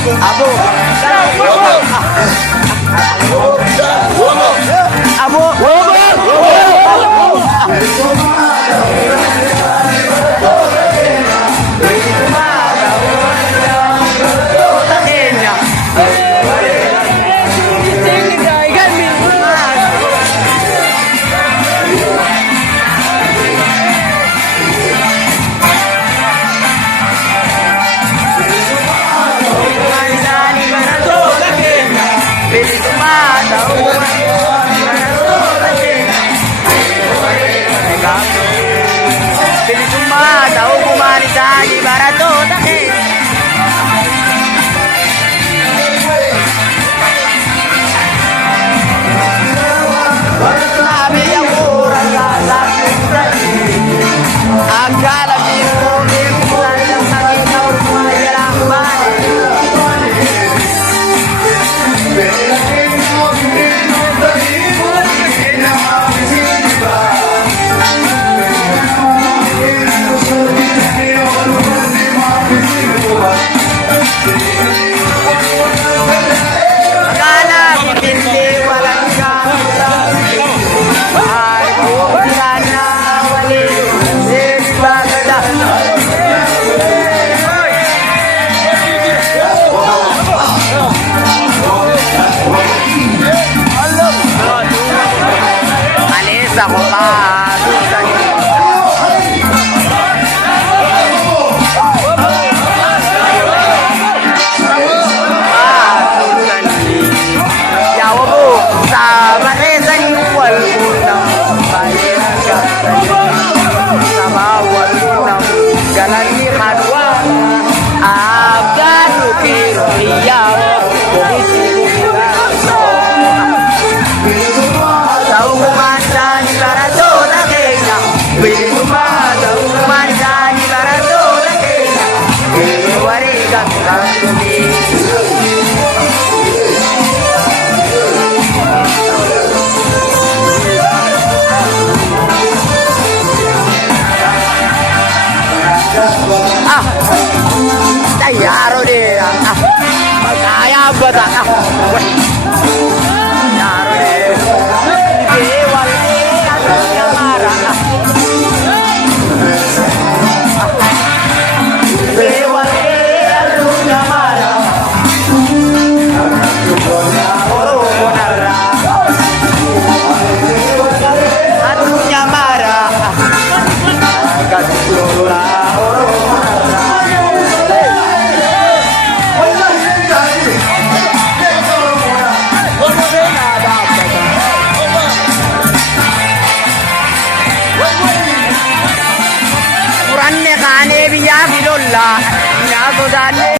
Abo. Abo. Ako pa. Yawa po sa maresan wal unang bayang sa bawal unang galanihan wala agad pero iyaw Yaro deh, kaya bata, yaro deh, dewa deh, ada marah, dewa deh, ada marah, orang marah, adunya marah, agak dulu. Kurangnya kan biya bilolla, nyato dalle.